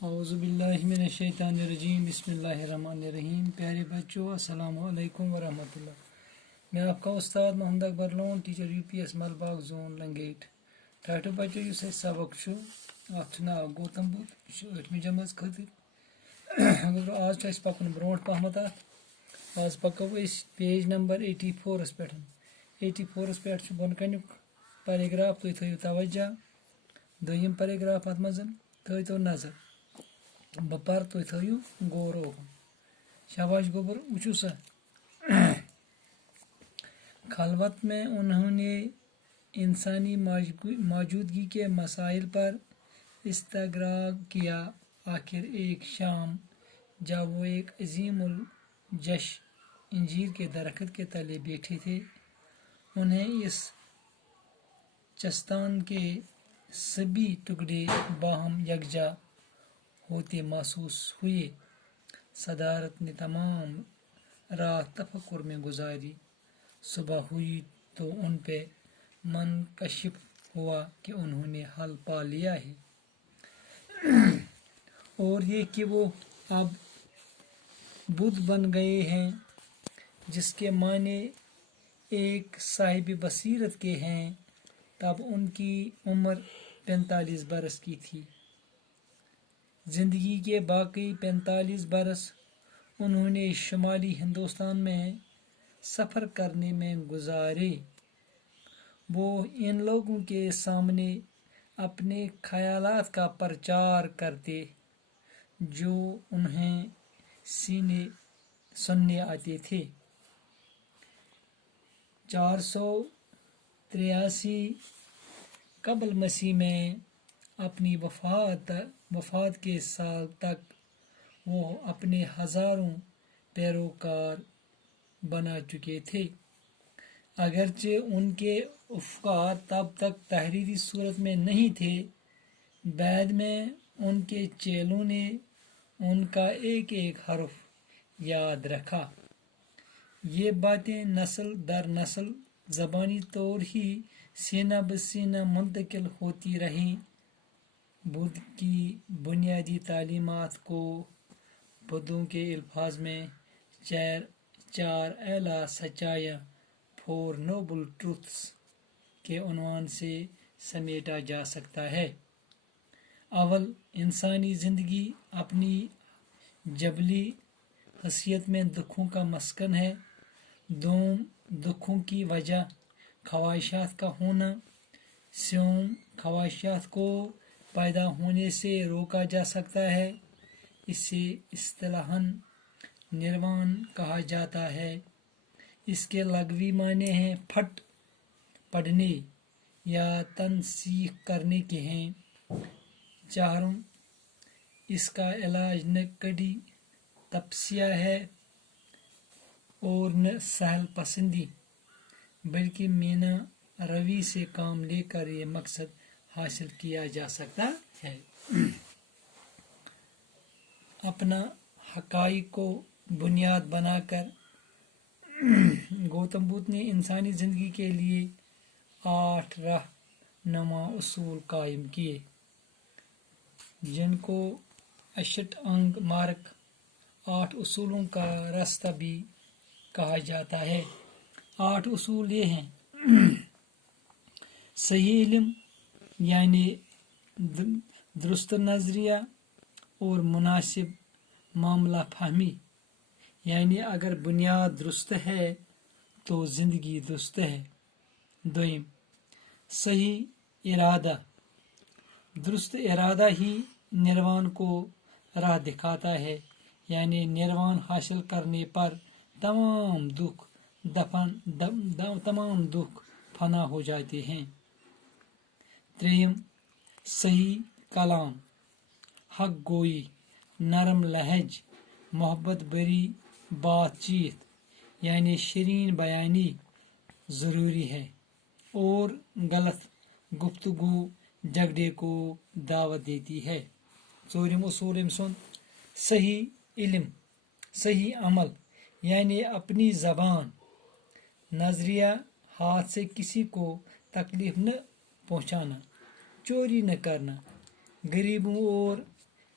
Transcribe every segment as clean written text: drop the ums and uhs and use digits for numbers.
اعوذ باللہ من الشیطان الرجیم بسم اللہ الرحمن الرحیم. پیارے بچوں السلام علیکم ورحمۃ اللہ. میں آپ کا استاد Mohammad Akbar Lone teacher U P S Malbagh zone Langate. ٹھٹھو بچو اس سبق ات ناو گوتم بدھ یہ 8 جمٲژ خٲطرٕ آز چھُ اَسہِ پکُن برونٛٹھ پہمتھ. آز پکو أسۍ پیج نمبر 84 پٮ۪ٹھ. 84 پٮ۪ٹھ چھُ بۄن کَنیُک پیراگراف تُہۍ تھٲیِو توجہ. دوٚیِم پیراگراف اَتھ منٛز تھٲیتو نظر. بہٕ پَرٕ تُہۍ تھٲیِو غور اوکُن. شاباش گوبر وٕچھِو سا. خلوت میں انہوں نے انسانی موجودگی کے مسائل پر استغراق کیا. آخر ایک شام جب وہ ایک عظیم الجش انجیر کے درخت کے تلے بیٹھے تھے انہیں اس چستان کے سبھی ٹکڑے باہم یکجا ہوتے محسوس ہوئے. صدارت نے تمام رات تفکر میں گزاری. صبح ہوئی تو ان پہ منکشف ہوا کہ انہوں نے حل پا لیا ہے اور یہ کہ وہ اب بدھ بن گئے ہیں جس کے معنی ایک صاحب بصیرت کے ہیں. تب ان کی عمر 45 برس کی تھی. زندگی کے باقی 45 برس انہوں نے شمالی ہندوستان میں سفر کرنے میں گزارے. وہ ان لوگوں کے سامنے اپنے خیالات کا پرچار کرتے جو انہیں سننے آتے تھے. 483 قبل مسیح میں اپنی وفات کے سال تک وہ اپنے ہزاروں پیروکار بنا چکے تھے. اگرچہ ان کے افکار تب تک تحریری صورت میں نہیں تھے. بعد میں ان کے چیلوں نے ان کا ایک ایک حرف یاد رکھا. یہ باتیں نسل در نسل زبانی طور ہی سینہ بہ سینہ منتقل ہوتی رہیں. بدھ کی بنیادی تعلیمات کو بدھوں کے الفاظ میں چار اعلیٰ سچائیاں 4 نوبل ٹروتھس کے عنوان سے سمیٹا جا سکتا ہے. اول انسانی زندگی اپنی جبلی حیثیت میں دکھوں کا مسکن ہے. دوم دکھوں کی وجہ خواہشات کا ہونا. سیوم خواہشات کو پیدا ہونے سے روکا جا سکتا ہے. اسے اصطلاحاً نروان کہا جاتا ہے. اس کے لغوی معنی ہیں پھٹ پڑنے یا تنسیخ کرنے کے ہیں. چہارم اس کا علاج نہ کڑی تپسیا ہے اور نہ سہل پسندی بلکہ مینا روی سے کام لے کر یہ مقصد حاصل کیا جا سکتا ہے. اپنا حقائق کو بنیاد بنا کر گوتم بدھ نے انسانی زندگی کے لیے 8 رہنما اصول قائم کیے جن کو اشٹانگ مارگ 8 اصولوں کا راستہ بھی کہا جاتا ہے. 8 اصول یہ ہیں: صحیح علم یعنی درست نظریہ اور مناسب معاملہ فہمی یعنی اگر بنیاد درست ہے تو زندگی درست ہے. دویم صحیح ارادہ. درست ارادہ ہی نروان کو راہ دکھاتا ہے یعنی نروان حاصل کرنے پر تمام دکھ فنا ہو جاتے ہیں. تریم صحیح کلام. حق گوئی، نرم لہج، محبت بری بات چیت یعنی شیرین بیانی ضروری ہے اور غلط گفتگو جھگڑے کو دعوت دیتی ہے. ژوٗرِم اصول أمۍ سُنٛد صحیح علم. صحیح عمل یعنی اپنی زبان نظریہ ہاتھ سے کسی کو تکلیف نہ پہنچانا، چوری نہ کرنا، غریبوں اور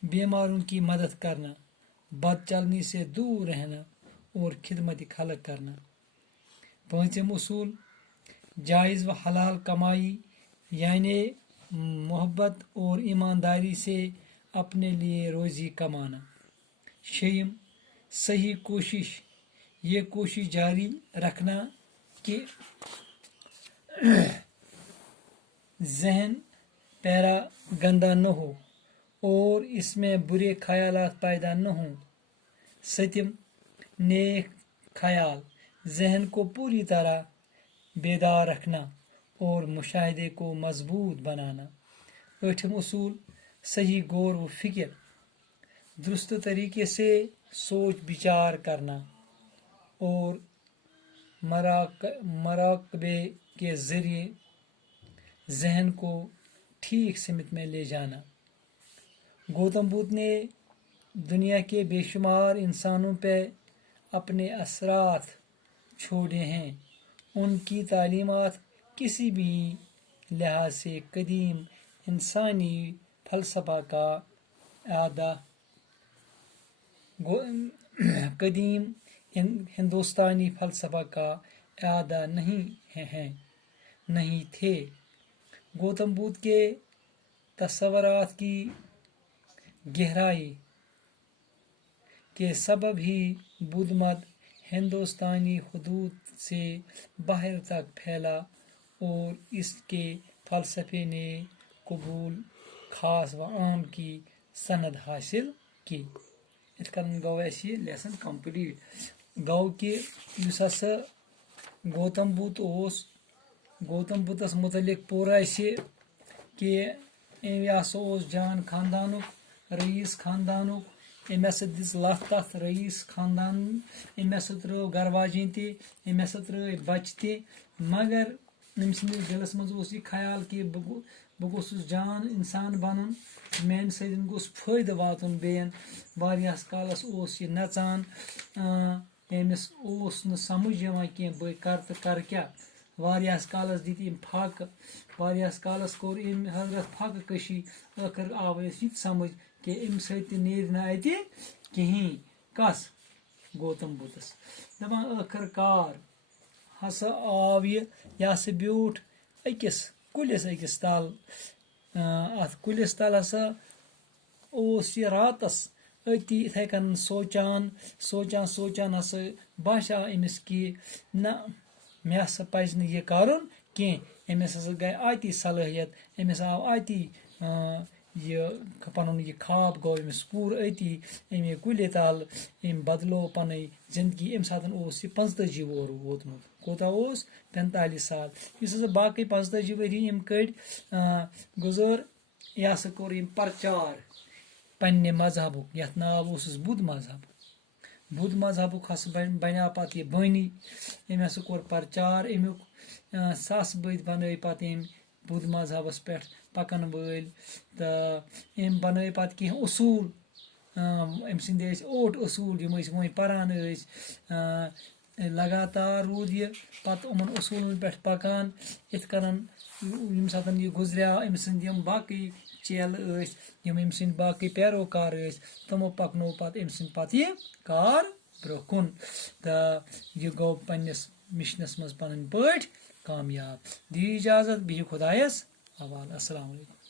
بیماروں کی مدد کرنا، بد چلنی سے دور رہنا اور خدمت خلق کرنا۔ پانچم اصول، جائز و حلال کمائی یعنی محبت اور ایمانداری سے اپنے لیے روزی کمانا۔ چھم، صحیح کوشش، یہ کوشش جاری رکھنا کہ ذہن پیرا گندا نہ ہو اور اس میں برے خیالات پیدا نہ ہوں۔ ستم، نیک خیال، ذہن کو پوری طرح بیدار رکھنا اور مشاہدے کو مضبوط بنانا۔ آٹھم اصول، صحیح غور و فکر، درست طریقے سے سوچ بچار کرنا اور مراقبے کے ذریعے ذہن کو ٹھیک سمت میں لے جانا۔ گوتم بدھ نے دنیا کے بے شمار انسانوں پہ اپنے اثرات چھوڑے ہیں۔ ان کی تعلیمات کسی بھی لحاظ سے قدیم انسانی فلسفہ کا اعادہ قدیم ہندوستانی فلسفہ کا اعادہ نہیں تھے۔ گوتم بدھ کے تصورات کی گہرائی کے سبب ہی بدھ مت ہندوستانی حدود سے باہر تک پھیلا اور اس کے فلسفے نے قبول خاص و عام کی سند حاصل کی۔ اتھ کن گو اس یہ لیسن کمپلیٹ گو کہ اس ہسا گوتم بدھس متعلق پورا اسے کہ یہ ہسا جان خاندانک رئیس خاندانک، أمۍ ہسا دِژ لتھ تتھ رئیس خاندان، أمۍ ہسا ترٲو گرٕ واجِنۍ تہِ، أمۍ ہسا ترٲے بچہِ تہِ، مگر أمۍ سٕنٛدِس دِلس منٛز اوس یہِ خیال کہِ بہٕ گوٚژھُس جان انسان بنُن، میانہِ سۭتۍ گوٚژھ فٲیدٕ واتُن بیٚین۔ واریاہس کالس اوس یہِ نژان، أمِس اوس نہٕ سمجھ یِوان کینٛہہ بہٕ کرٕ تہٕ کرٕ کیٛاہ۔ واریاہس کالس دِتۍ أمۍ پھاکہٕ، واریاہس کالس کوٚر أمۍ حضرت پھاکہٕ کٔشی، ٲخر آو اَسہِ یہِ تہِ سمجھ کہ أمۍ سۭتۍ تہِ نیرِ نہٕ اَتہِ کِہیٖنۍ۔ کس؟ گوتم بدھس۔ دپان ٲخر کار ہسا آو یہِ ہسا بیوٗٹھ أکِس کُلِس تل، اتھ کُلِس تل ہسا اوس یہِ راتس أتی یِتھے کٔنۍ سونٛچان ہسا باسیٛو أمِس کہِ نہ مےٚ ہسا پزِ نہٕ یہِ کرُن کینٛہہ۔ أمِس ہسا گٔے اتی صلٲحیت، أمِس آو اتی یہِ پنُن یہِ خواب گوٚو أمِس پوٗرٕ أتی اَمے کُلہِ تل، أمۍ بدلو پنٕنۍ زندگی۔ أمۍ ساتہٕ اوس یہِ 45 وُہُر ووتمُت۔ کوٗتاہ اوس؟ 45 سال۔ یُس ہسا باقٕے 45 ؤری أمۍ کٔڑۍ گُزٲر، یہِ ہسا کوٚر أمۍ پرچار پننہِ مذہبُک، یتھ ناو اوسُس بدھ مذہب۔ بدھ مذہبُک ہسا بنیٛو پتہٕ یہِ بٲنی، أمۍ ہسا کوٚر پرچار امیُک، ساسہٕ بٔدۍ بنٲے پتہٕ أمۍ بدھ مذہبس پٮ۪ٹھ پکن وٲلۍ، تہٕ أمۍ بنٲے پتہٕ کینٛہہ اصوٗل، أمۍ سٕنٛدۍ ٲسۍ 8 اصوٗل یِم أسۍ وۄنۍ پران ٲسۍ۔ لگاتار روٗد یہِ پتہٕ یِمن اصوٗلن پٮ۪ٹھ پکان، یِتھ کٔنن ییٚمہِ ساتہٕ یہِ گُزریٛوو أمۍ سٕنٛدۍ یِم باقٕے چیلہٕ ٲسۍ، یِم أمۍ سٕنٛدۍ باقٕے پیروکار ٲسۍ، تِمو پکنو پتہٕ أمۍ سٕنٛدۍ پتہٕ یہِ کار برٛونٛہہ کُن، تہٕ یہِ گوٚو پننِس مشنس منٛز پنٕنۍ پٲٹھۍ کامیاب۔ دِیِو اجازت، بِہِو خۄدایس حوالہٕ۔ السلام علیکم۔